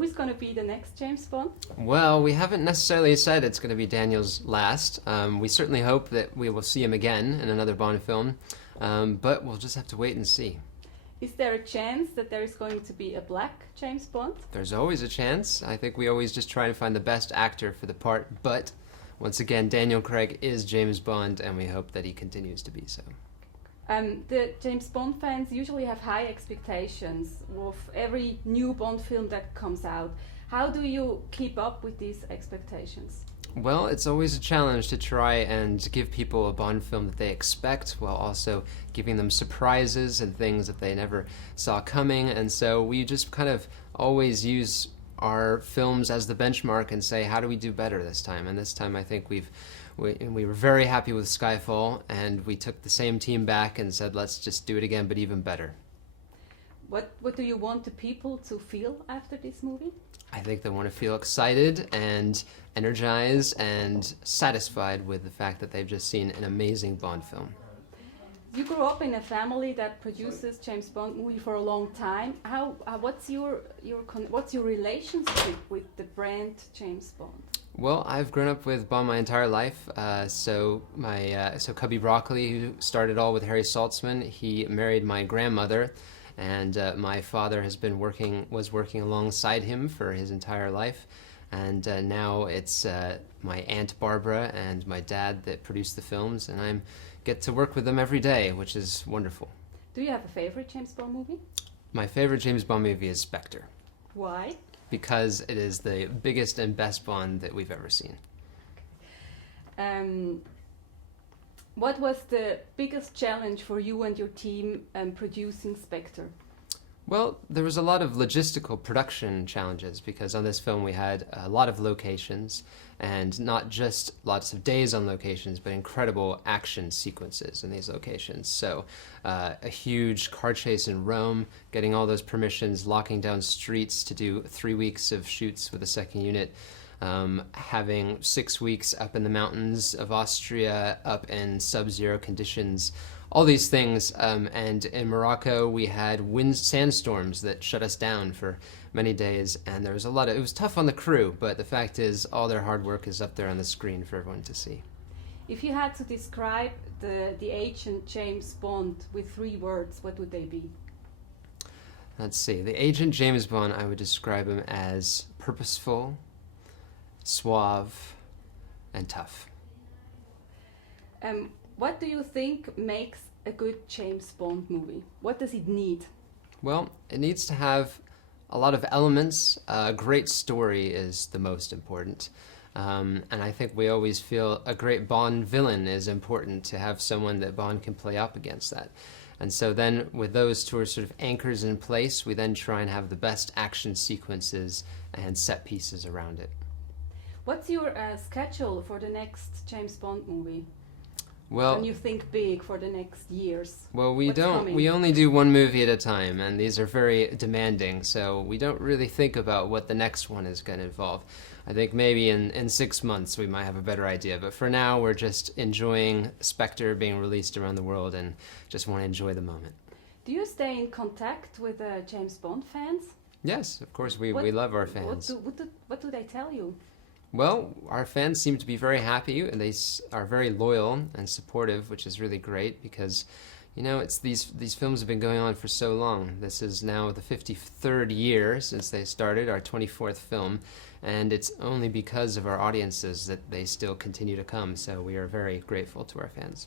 who's going to be the next James Bond? Well, we haven't necessarily said it's going to be Daniel's last. We certainly hope that we will see him again in another Bond film, but we'll just have to wait and see. Is there a chance that there is going to be a black James Bond? There's always a chance. I think we always just try to find the best actor for the part, but once again, Daniel Craig is James Bond, and we hope that he continues to be so. The James Bond fans usually have high expectations of every new Bond film that comes out. How do you keep up with these expectations? Well, it's always a challenge to try and give people a Bond film that they expect while also giving them surprises and things that they never saw coming. And so we just kind of always use our films as the benchmark and say, how do we do better this time? And this time I think we were very happy with Skyfall, and we took the same team back and said, let's just do it again, but even better. What do you want the people to feel after this movie? I think they want to feel excited and energized and satisfied with the fact that they've just seen an amazing Bond film. You grew up in a family that produces James Bond movie for a long time. What's your relationship with the brand James Bond? Well, I've grown up with Bond my entire life. So Cubby Broccoli, who started all with Harry Saltzman, he married my grandmother, and my father was working alongside him for his entire life. And now it's my Aunt Barbara and my dad that produce the films, and I get to work with them every day, which is wonderful. Do you have a favorite James Bond movie? My favorite James Bond movie is Spectre. Why? Because it is the biggest and best Bond that we've ever seen. What was the biggest challenge for you and your team producing Spectre? Well, there was a lot of logistical production challenges because on this film we had a lot of locations, and not just lots of days on locations, but incredible action sequences in these locations. So a huge car chase in Rome, getting all those permissions, locking down streets to do 3 weeks of shoots with the second unit, having 6 weeks up in the mountains of Austria, up in sub-zero conditions, all these things. And in Morocco, we had sandstorms that shut us down for many days, and there was it was tough on the crew, but the fact is all their hard work is up there on the screen for everyone to see. If you had to describe the agent James Bond with 3 words, what would they be? Let's see. The agent James Bond, I would describe him as purposeful, suave, and tough. What do you think makes a good James Bond movie? What does it need? Well, it needs to have a lot of elements. A great story is the most important. And I think we always feel a great Bond villain is important, to have someone that Bond can play up against that. And so then with those two sort of anchors in place, we then try and have the best action sequences and set pieces around it. What's your schedule for the next James Bond movie? Well, when you think big for the next years? Well, What's coming? we only do one movie at a time, and these are very demanding, so we don't really think about what the next one is going to involve. I think maybe in 6 months we might have a better idea, but for now we're just enjoying Spectre being released around the world and just want to enjoy the moment. Do you stay in contact with James Bond fans? Yes, of course, we love our fans. What do they tell you? Well, our fans seem to be very happy, and they are very loyal and supportive, which is really great because, you know, it's these films have been going on for so long. This is now the 53rd year since they started, our 24th film, and it's only because of our audiences that they still continue to come, so we are very grateful to our fans.